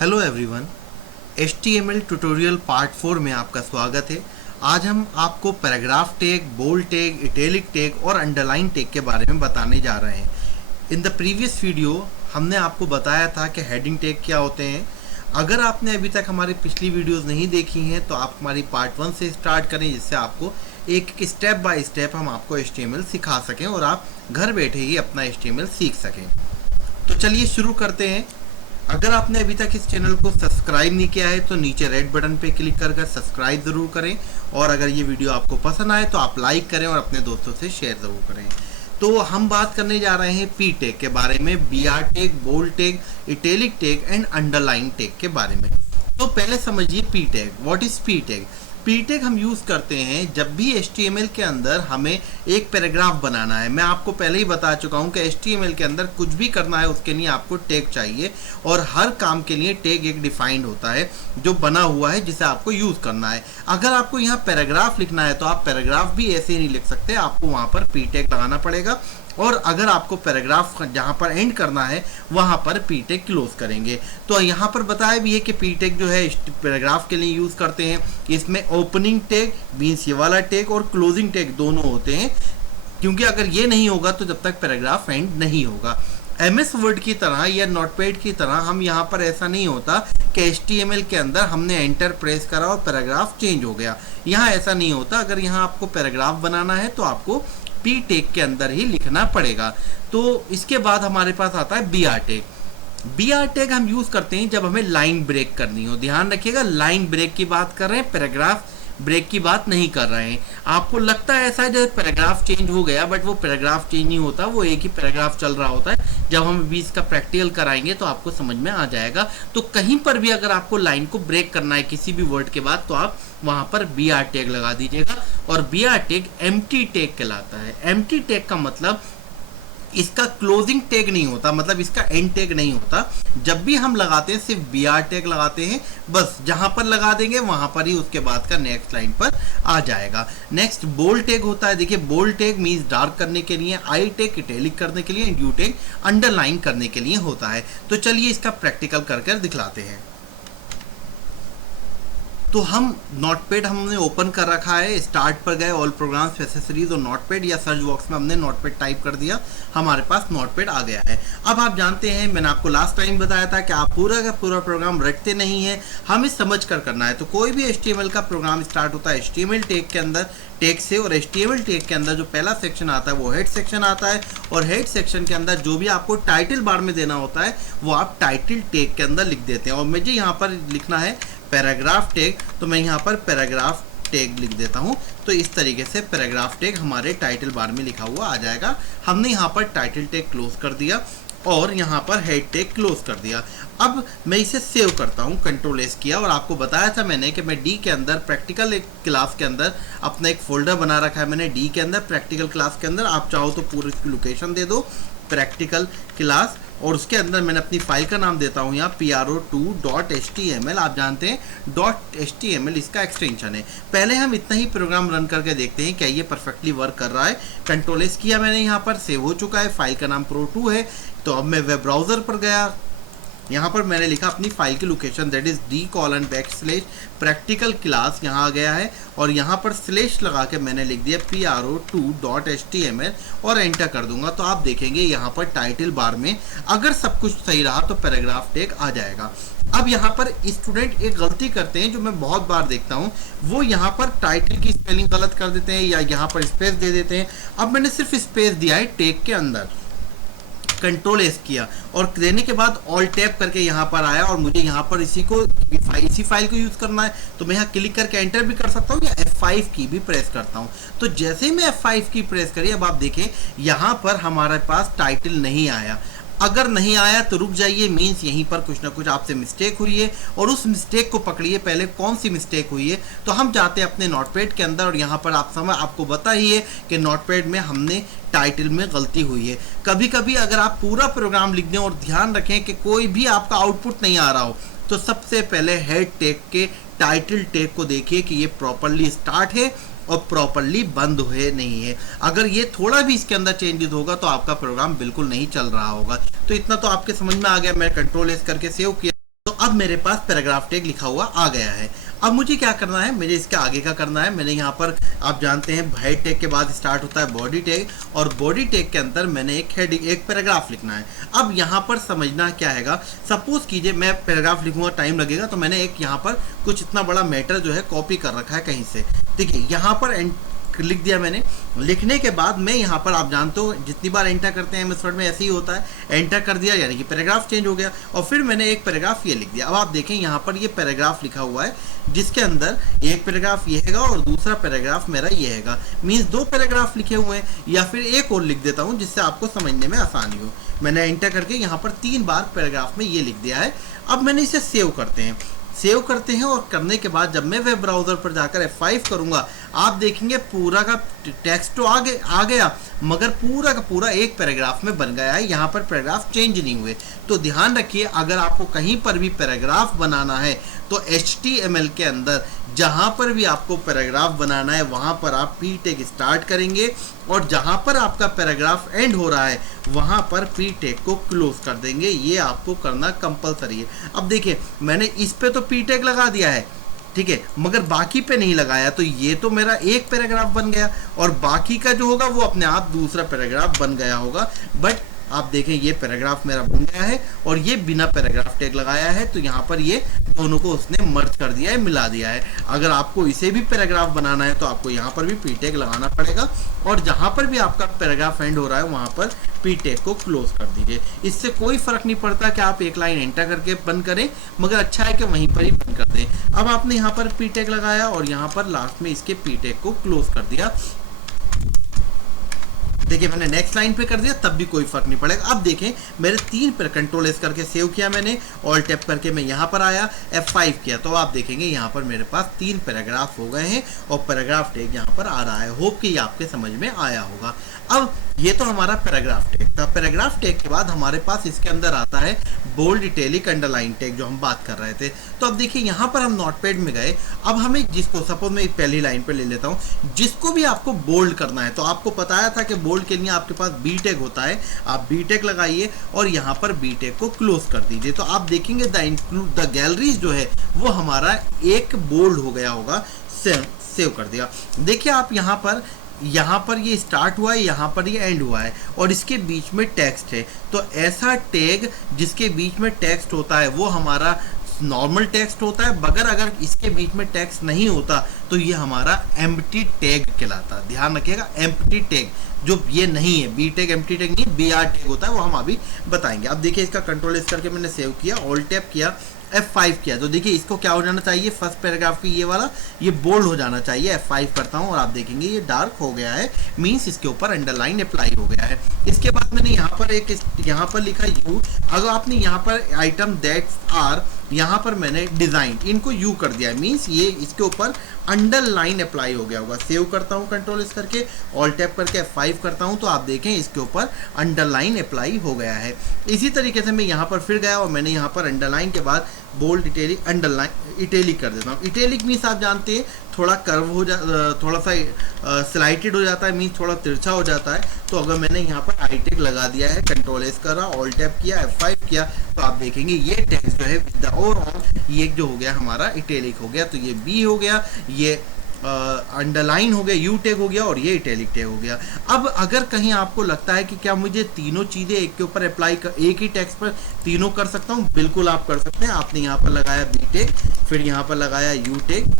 Hello everyone, HTML tutorial part 4 में आपका स्वागत है। आज हम आपको paragraph tag, bold tag, italic tag और अंडरलाइन टैग के बारे में बताने जा रहे हैं। इन द प्रीवियस वीडियो हमने आपको बताया था कि हेडिंग टैग क्या होते हैं। अगर आपने अभी तक हमारी पिछली वीडियोस नहीं देखी हैं तो आप हमारी पार्ट 1 से स्टार्ट करें, जिससे आपको एक स्टेप बाय स्टेप हम आपको HTML सिखा सकें और आप घर बैठे ही अपना HTML सीख सकें। तो चलिए शुरू करते हैं। अगर आपने अभी तक इस चैनल को सब्सक्राइब नहीं किया है तो नीचे रेड बटन पे क्लिक कर सब्सक्राइब ज़रूर करें, और अगर ये वीडियो आपको पसंद आए तो आप लाइक करें और अपने दोस्तों से शेयर ज़रूर करें। तो हम बात करने जा रहे हैं पी टैग के बारे में, BR tag, bold tag, italic tag and underline tag के बारे में। तो पहले समझिए P tag. What is P tag? P tag हम यूज़ करते हैं जब भी HTML के अंदर हमें एक पैराग्राफ बनाना है। मैं आपको पहले ही बता चुका हूं कि HTML के अंदर कुछ भी करना है उसके लिए आपको टैग चाहिए, और हर काम के लिए टैग एक डिफाइंड होता है जो बना हुआ है जिसे आपको यूज़ करना है। अगर आपको यहाँ पैराग्राफ लिखना है तो आप पैराग्राफ भी ऐसे ही नहीं लिख सकते, आपको वहाँ पर पी टैग लगाना पड़ेगा। और अगर आपको पैराग्राफ जहाँ पर एंड करना है वहाँ पर पी टैग क्लोज करेंगे। तो यहाँ पर बताया भी है कि पी टैग जो है पैराग्राफ के लिए यूज़ करते हैं। इसमें ओपनिंग टैग मीन्स ये वाला टैग और क्लोजिंग टैग दोनों होते हैं, क्योंकि अगर ये नहीं होगा तो जब तक पैराग्राफ एंड नहीं होगा। MS वर्ड की तरह या नोटपैड की तरह हम यहाँ पर ऐसा नहीं होता कि HTML के अंदर हमने एंटर प्रेस करा और पैराग्राफ चेंज हो गया। यहाँ ऐसा नहीं होता। अगर यहाँ आपको पैराग्राफ बनाना है तो आपको पी टैग के अंदर ही लिखना पड़ेगा। तो इसके बाद हमारे पास आता है BR टैग। BR टैग हम यूज करते हैं जब हमें लाइन ब्रेक करनी हो। ध्यान रखिएगा, लाइन ब्रेक की बात कर रहे हैं, पैराग्राफ ब्रेक की बात नहीं कर रहे हैं। आपको लगता है ऐसा है जैसे पैराग्राफ चेंज हो गया, बट वो पैराग्राफ चेंज नहीं होता, वो एक ही पैराग्राफ चल रहा होता है। जब हम अभी इसका प्रैक्टिकल कराएंगे तो आपको समझ में आ जाएगा। तो कहीं पर भी अगर आपको लाइन को ब्रेक करना है किसी भी वर्ड के बाद तो आप वहां पर BR टैग लगा दीजिएगा। और BR टैग एम्प्टी टैग कहलाता है। एम्प्टी टैग का मतलब इसका क्लोजिंग टैग नहीं होता, मतलब इसका एंड टैग नहीं होता। जब भी हम लगाते हैं सिर्फ BR टैग लगाते हैं, बस जहां पर लगा देंगे वहां पर ही उसके बाद का नेक्स्ट लाइन पर आ जाएगा। नेक्स्ट बोल्ड टैग होता है। देखिए, बोल्ड टैग मीन्स डार्क करने के लिए, आई टैग इटैलिक करने के लिए, यू टैग अंडरलाइन करने के लिए होता है। तो चलिए इसका प्रैक्टिकल कर दिखलाते हैं। तो हम नोटपैड हमने ओपन कर रखा है, स्टार्ट पर गए, ऑल प्रोग्राम्स, एक्सेसरीज और नोटपैड, या सर्च बॉक्स में हमने नोटपैड टाइप कर दिया, हमारे पास नोटपैड आ गया है। अब आप जानते हैं, मैंने आपको लास्ट टाइम बताया था कि आप पूरा का पूरा प्रोग्राम रटते नहीं है, हमें समझ कर करना है। तो कोई भी HTML का प्रोग्राम स्टार्ट होता है HTML टैग के अंदर, टैग से, और HTML टैग के अंदर जो पहला सेक्शन आता है वो हेड सेक्शन आता है, और हेड सेक्शन के अंदर जो भी आपको टाइटल बार में देना होता है वो आप टाइटल टैग के अंदर लिख देते हैं। और मुझे यहाँ पर लिखना है पैराग्राफ टैग, तो मैं यहाँ पर पैराग्राफ टैग लिख देता हूँ। तो इस तरीके से पैराग्राफ टैग हमारे टाइटल बार में लिखा हुआ आ जाएगा। हमने यहाँ पर टाइटल टैग क्लोज कर दिया और यहाँ पर हेड टैग क्लोज कर दिया। अब मैं इसे सेव करता हूँ, Ctrl+S किया, और आपको बताया था मैंने कि मैं D के अंदर प्रैक्टिकल एक क्लास के अंदर अपना एक फोल्डर बना रखा है मैंने D के अंदर प्रैक्टिकल क्लास के अंदर। आप चाहो तो पूरी इसकी लोकेशन दे दो, प्रैक्टिकल क्लास, और उसके अंदर मैंने अपनी फाइल का नाम देता हूँ यहाँ pro2.html। आप जानते हैं .html इसका एक्सटेंशन है। पहले हम इतना ही प्रोग्राम रन करके देखते हैं क्या ये परफेक्टली वर्क कर रहा है। Ctrl+S किया मैंने, यहाँ पर सेव हो चुका है, फाइल का नाम pro2 है। तो अब मैं वेब ब्राउज़र पर गया, यहाँ पर मैंने लिखा अपनी फाइल की location, that is D:\/ practical class, यहाँ आ गया है, और यहाँ पर स्लैश लगा के मैंने लिख दिया pro2.html और एंटर कर दूंगा। तो आप देखेंगे यहाँ पर टाइटल बार में अगर सब कुछ सही रहा तो पैराग्राफ टैग आ जाएगा। अब यहाँ पर स्टूडेंट एक गलती करते हैं जो मैं बहुत बार देखता हूँ, वो यहाँ पर टाइटल की स्पेलिंग गलत कर देते हैं या यहाँ पर स्पेस दे देते हैं। अब मैंने सिर्फ स्पेस दिया है टैग के अंदर, Ctrl+S किया और देने के बाद ऑल टैप करके यहाँ पर आया, और मुझे यहाँ पर इसी फाइल को यूज करना है। तो मैं यहाँ क्लिक करके एंटर भी कर सकता हूँ या F5 की भी प्रेस करता हूँ। तो जैसे ही मैं F5 की प्रेस करी, अब आप देखें यहाँ पर हमारे पास टाइटल नहीं आया। अगर नहीं आया तो रुक जाइए, मीन्स यहीं पर कुछ ना कुछ आपसे मिस्टेक हुई है, और उस मिस्टेक को पकड़िए पहले कौन सी मिस्टेक हुई है। तो हम जाते हैं अपने नोटपैड के अंदर, और यहाँ पर आपको पता ही है कि नोटपैड में हमने टाइटल में गलती हुई है। कभी कभी अगर आप पूरा प्रोग्राम लिख दें और ध्यान रखें कि कोई भी आपका आउटपुट नहीं आ रहा हो, तो सबसे पहले हेड टैग के टाइटल टैग को देखिए कि ये प्रॉपरली स्टार्ट है और प्रॉपरली बंद हुए नहीं है। अगर ये थोड़ा भी इसके अंदर चेंजेस होगा तो आपका प्रोग्राम बिल्कुल नहीं चल रहा होगा। तो इतना तो आपके समझ में आ गया। मैं Ctrl+S करके सेव किया। तो अब मेरे पास पैराग्राफ टैग लिखा हुआ आ गया है। अब मुझे क्या करना है, मुझे इसके आगे का करना है। मैंने यहाँ पर, आप जानते हैं हेड टैग के बाद स्टार्ट होता है बॉडी टैग, और बॉडी टैग के अंदर मैंने एक हेडिंग, एक पैराग्राफ लिखना है। अब यहाँ पर समझना क्या हैगा, सपोज कीजिए मैं पैराग्राफ लिखूंगा, टाइम लगेगा, तो मैंने एक यहाँ पर कुछ इतना बड़ा मैटर जो है कॉपी कर रखा है कहीं से, ठीक है। यहाँ पर लिख दिया मैंने। लिखने के बाद मैं यहाँ पर, आप जानते हो जितनी बार एंटर करते हैं एमएस वर्ड में ऐसे ही होता है, एंटर कर दिया यानी कि पैराग्राफ चेंज हो गया, और फिर मैंने एक पैराग्राफ ये लिख दिया। अब आप देखें यहाँ पर ये पैराग्राफ लिखा हुआ है, जिसके अंदर एक पैराग्राफ ये हैगा और दूसरा पैराग्राफ मेरा ये हैगा, मीन्स दो पैराग्राफ लिखे हुए हैं। या फिर एक और लिख देता हूँ जिससे आपको समझने में आसानी हो। मैंने एंटर करके यहाँ पर 3 बार पैराग्राफ में ये लिख दिया है। अब मैंने इसे सेव करते हैं, और करने के बाद जब मैं वेब ब्राउज़र पर जाकर F5 करूंगा, आप देखेंगे पूरा का टेक्स्ट तो आ गया, मगर पूरा का पूरा एक पैराग्राफ में बन गया है। यहाँ पर पैराग्राफ चेंज नहीं हुए। तो ध्यान रखिए, अगर आपको कहीं पर भी पैराग्राफ बनाना है तो HTML के अंदर जहाँ पर भी आपको पैराग्राफ बनाना है वहाँ पर आप p टैग स्टार्ट करेंगे, और जहाँ पर आपका पैराग्राफ एंड हो रहा है वहाँ पर p टैग को क्लोज कर देंगे। ये आपको करना कंपलसरी है। अब देखिए, मैंने इस पे तो p टैग लगा दिया है, ठीक है, मगर बाकी पे नहीं लगाया, तो ये तो मेरा एक पैराग्राफ बन गया, और बाकी का जो होगा वो अपने आप दूसरा पैराग्राफ बन गया होगा। बट आप देखें ये पैराग्राफ मेरा बन गया है, और ये बिना पैराग्राफ टैग लगाया है, तो यहाँ पर ये दोनों को उसने मर्ज कर दिया है, मिला दिया है। अगर आपको इसे भी पैराग्राफ बनाना है तो आपको यहाँ पर भी p टैग लगाना पड़ेगा, और जहाँ पर भी आपका पैराग्राफ एंड हो रहा है वहाँ पर p टैग को क्लोज कर दीजिए। इससे कोई फर्क नहीं पड़ता कि आप एक लाइन एंटर करके बंद करें, मगर अच्छा है कि वहीं पर ही बंद कर दें। अब आपने यहाँ पर p टैग लगाया और यहाँ पर लास्ट में इसके p टैग को क्लोज कर दिया। देखिए मैंने नेक्स्ट लाइन पे कर दिया, तब भी कोई फर्क नहीं पड़ेगा। अब देखें मेरे 3 पर कंट्रोल एस करके सेव किया मैंने, ऑल टैप करके मैं यहाँ पर आया, F5 किया, तो आप देखेंगे यहाँ पर मेरे पास 3 पैराग्राफ हो गए हैं और पैराग्राफ टैग यहाँ पर आ रहा है। होप कि ये आपके समझ में आया होगा। अब ये तो हमारा पैराग्राफ टैग था। पैराग्राफ टैग के बाद हमारे पास इसके अंदर आता है बोल्ड, इटैलिक, अंडरलाइन टैग, जो हम बात कर रहे थे। तो अब देखिए यहाँ पर हम नोटपैड में गए। अब हमें जिसको, सपोज मैं पहली लाइन पर ले लेता हूँ, जिसको भी आपको बोल्ड करना है, तो आपको बताया था कि बोल्ड के लिए आपके पास बी टैग होता है। आप बी टैग लगाइए और यहाँ पर बी टैग को क्लोज कर दीजिए, तो आप देखेंगे द गैलरीज जो है वो हमारा एक बोल्ड हो गया होगा। सेव कर दिया। देखिए आप यहाँ पर ये स्टार्ट हुआ है, यहाँ पर ये एंड हुआ है, और इसके बीच में टेक्स्ट है। तो ऐसा टैग जिसके बीच में टेक्स्ट होता है वो हमारा नॉर्मल टेक्स्ट होता है, मगर अगर इसके बीच में टेक्स्ट नहीं होता तो ये हमारा एम्प्टी टैग कहलाता। ध्यान रखिएगा, एम्प्टी टैग, जो ये नहीं है बी टैग, एम्प्टी टैग नहीं, BR टैग होता है, वो हम अभी बताएंगे। अब देखिए इसका कंट्रोल एस करके मैंने सेव किया, ऑल टैप किया, F5 किया, तो देखिए इसको क्या हो जाना चाहिए, फर्स्ट पैराग्राफ की ये वाला ये बोल्ड हो जाना चाहिए। F5 करता हूँ और आप देखेंगे ये डार्क हो गया है, मीन्स इसके ऊपर अंडरलाइन अप्लाई हो गया है। इसके बाद मैंने यहाँ पर लिखा यू। अगर आपने यहाँ पर आइटम दैट्स आर, यहाँ पर मैंने डिजाइन, इनको यू कर दिया, मीन्स ये इसके ऊपर अंडरलाइन अप्लाई हो गया होगा। सेव करता हूँ कंट्रोल एस करके, ऑल टैप करके F5 करता हूँ, तो आप देखें इसके ऊपर अंडरलाइन अप्लाई हो गया है। इसी तरीके से मैं यहाँ पर फिर गया और मैंने यहाँ पर अंडरलाइन के बाद बोल्ड, इटैलिक, अंडरलाइन, इटैलिक कर देता हूँ। इटैलिक मीन्स आप जानते हैं थोड़ा कर्व हो थोड़ा सा स्लाइटेड हो जाता है, मीन्स थोड़ा तिरछा हो जाता है। तो अगर मैंने यहाँ पर आई टैग लगा दिया है, कंट्रोल एस करा, ऑल टैप किया, F5 किया, तो आप देखेंगे ये टेक्स्ट जो है विद द ओवरऑल ये जो हो गया हमारा इटैलिक हो गया। तो ये बी हो गया, ये अंडरलाइन हो गया, यू टैग हो गया, और ये इटैलिक टैग हो गया। अब अगर कहीं आपको लगता है कि क्या मुझे तीनों चीज़ें एक के ऊपर अप्लाई कर, एक ही टेक्स्ट पर तीनों कर सकता हूँ, बिल्कुल आप कर सकते हैं। आपने यहाँ पर लगाया बी टैग, फिर यहाँ पर लगाया यू टैग,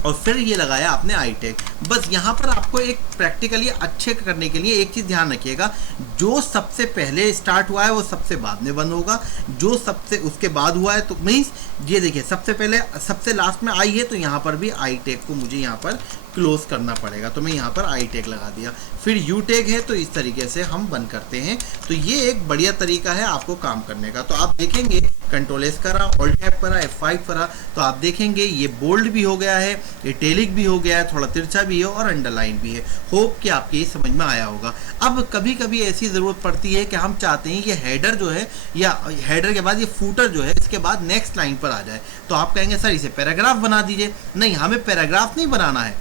और फिर ये लगाया आपने आई टैग। बस यहाँ पर आपको एक प्रैक्टिकली अच्छे करने के लिए एक चीज़ ध्यान रखिएगा, जो सबसे पहले स्टार्ट हुआ है वो सबसे बाद में बंद होगा, जो सबसे उसके बाद हुआ है तो मीन्स ये देखिए सबसे पहले सबसे लास्ट में आई है, तो यहाँ पर भी आई टैग को मुझे यहाँ पर क्लोज करना पड़ेगा। तो मैं यहाँ पर आई टैग लगा दिया, फिर यू टैग है, तो इस तरीके से हम बंद करते हैं। तो ये एक बढ़िया तरीका है आपको काम करने का। तो आप देखेंगे कंट्रोल एस करा, ऑल टैप करा, F5 करा, तो आप देखेंगे ये बोल्ड भी हो गया है, इटैलिक भी हो गया है, थोड़ा तिरछा भी है और अंडरलाइन भी है। होप कि आपके ये समझ में आया होगा। अब कभी कभी ऐसी ज़रूरत पड़ती है कि हम चाहते हैं ये हेडर जो है, या हेडर के बाद ये फूटर जो है इसके बाद नेक्स्ट लाइन पर आ जाए, तो आप कहेंगे सर इसे पैराग्राफ बना दीजिए। नहीं, हमें पैराग्राफ नहीं बनाना है,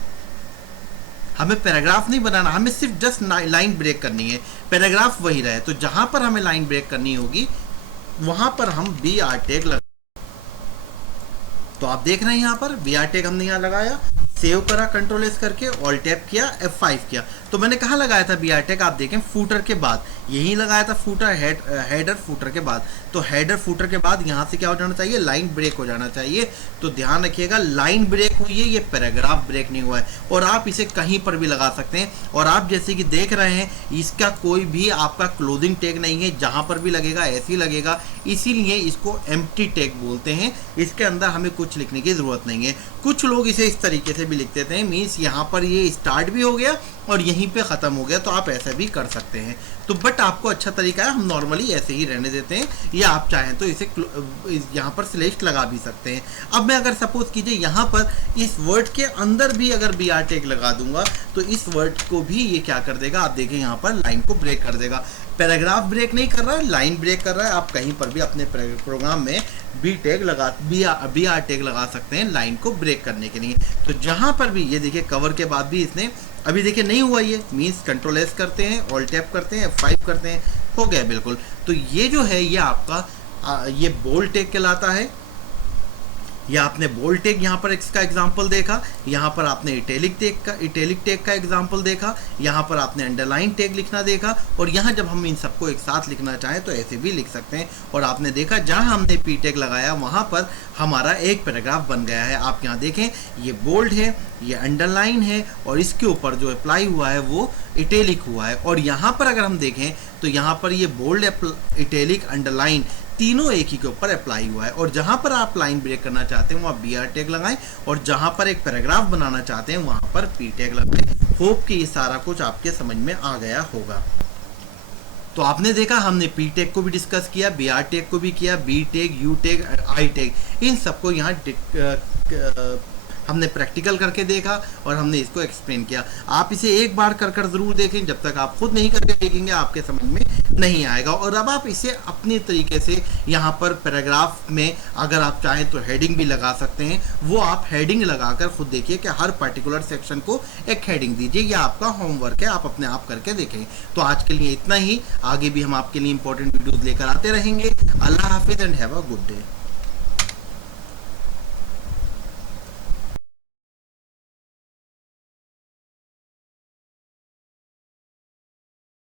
हमें पैराग्राफ नहीं बनाना, हमें सिर्फ जस्ट लाइन ब्रेक करनी है, पैराग्राफ वही रहे। तो जहां पर हमें लाइन ब्रेक करनी होगी वहां पर हम बी आर टैग लगा, तो आप देख रहे हैं यहाँ पर बी आर टैग हमने यहाँ लगाया, सेव करा कंट्रोल एस करके, ऑल्ट टैप किया, F5 किया। तो मैंने कहाँ लगाया था बी आर टैग, आप देखें फूटर के बाद, यही लगाया था फूटर, हेडर फूटर के बाद। तो हेडर फूटर के बाद यहाँ से क्या हो जाना चाहिए, लाइन ब्रेक हो जाना चाहिए। तो ध्यान रखिएगा, लाइन ब्रेक हुई है, ये पैराग्राफ ब्रेक नहीं हुआ है। और आप इसे कहीं पर भी लगा सकते हैं। और आप जैसे कि देख रहे हैं, इसका कोई भी आपका क्लोजिंग टैग नहीं है, जहाँ पर भी लगेगा ऐसे ही लगेगा, इसीलिए इसको एम्प्टी टैग बोलते हैं। इसके अंदर हमें कुछ लिखने की ज़रूरत नहीं है। कुछ लोग इसे इस तरीके से भी लिख देते हैं, मीन्स यहाँ पर ये स्टार्ट भी हो गया और यहीं पे ख़त्म हो गया, तो आप ऐसा भी कर सकते हैं। तो बट आपको अच्छा तरीका है, हम नॉर्मली ऐसे ही रहने देते हैं, या आप चाहें तो इसे यहाँ पर स्लैश लगा भी सकते हैं। अब मैं अगर सपोज कीजिए यहाँ पर इस वर्ड के अंदर भी अगर बी आर टैग लगा दूंगा, तो इस वर्ड को भी ये क्या कर देगा, आप देखिए यहाँ पर लाइन को ब्रेक कर देगा। पैराग्राफ ब्रेक नहीं कर रहा है, लाइन ब्रेक कर रहा है। आप कहीं पर भी अपने प्रोग्राम में बी आर टैग लगा सकते हैं लाइन को ब्रेक करने के लिए। तो जहां पर भी ये देखिए, कवर के बाद भी इसने अभी देखिए नहीं हुआ, ये मीन्स कंट्रोल एस करते हैं, ऑल्ट टैप करते हैं, F5 करते हैं, हो गया बिल्कुल। तो ये जो है ये आपका ये बोल्ड टैग कहलाता है। या आपने बोल्ड टैग यहाँ पर इसका एग्जाम्पल देखा, यहाँ पर आपने इटैलिक टैग का एग्जाम्पल देखा, यहाँ पर आपने अंडरलाइन टैग लिखना देखा, और यहाँ जब हम इन सबको एक साथ लिखना चाहें तो ऐसे भी लिख सकते हैं। और आपने देखा जहाँ हमने पी टैग लगाया वहाँ पर हमारा एक पैराग्राफ बन गया है। आप यहाँ देखें, ये बोल्ड है, ये अंडरलाइन है, और इसके ऊपर जो अप्लाई हुआ है वो इटैलिक हुआ है। और यहाँ पर अगर हम देखें तो यहाँ पर ये बोल्ड, इटैलिक, अंडरलाइन तीनों एक ही के ऊपर अप्लाई हुआ है। और जहां पर आप लाइन ब्रेक करना चाहते हैं वहां बी आर टैग लगाएं, और जहां पर एक पैराग्राफ बनाना चाहते हैं वहां पर पी टैग लगाएं। होप कि ये सारा कुछ आपके समझ में आ गया होगा। तो आपने देखा, हमने पी टैग को भी डिस्कस किया, बी आर टैग को भी किया, B tag, U tag, I tag, इन सबको यहाँ हमने प्रैक्टिकल करके देखा और हमने इसको एक्सप्लेन किया। आप इसे एक बार कर ज़रूर देखें, जब तक आप खुद नहीं करके देखेंगे आपके समझ में नहीं आएगा। और अब आप इसे अपने तरीके से यहाँ पर पैराग्राफ में अगर आप चाहें तो हेडिंग भी लगा सकते हैं। वो आप हेडिंग लगाकर खुद देखिए कि हर पर्टिकुलर सेक्शन को एक हेडिंग दीजिए, यह आपका होमवर्क है, आप अपने आप करके देखें। तो आज के लिए इतना ही, आगे भी हम आपके लिए इंपॉर्टेंट वीडियोज़ लेकर आते रहेंगे। अल्लाह हाफिज़ and have a good day.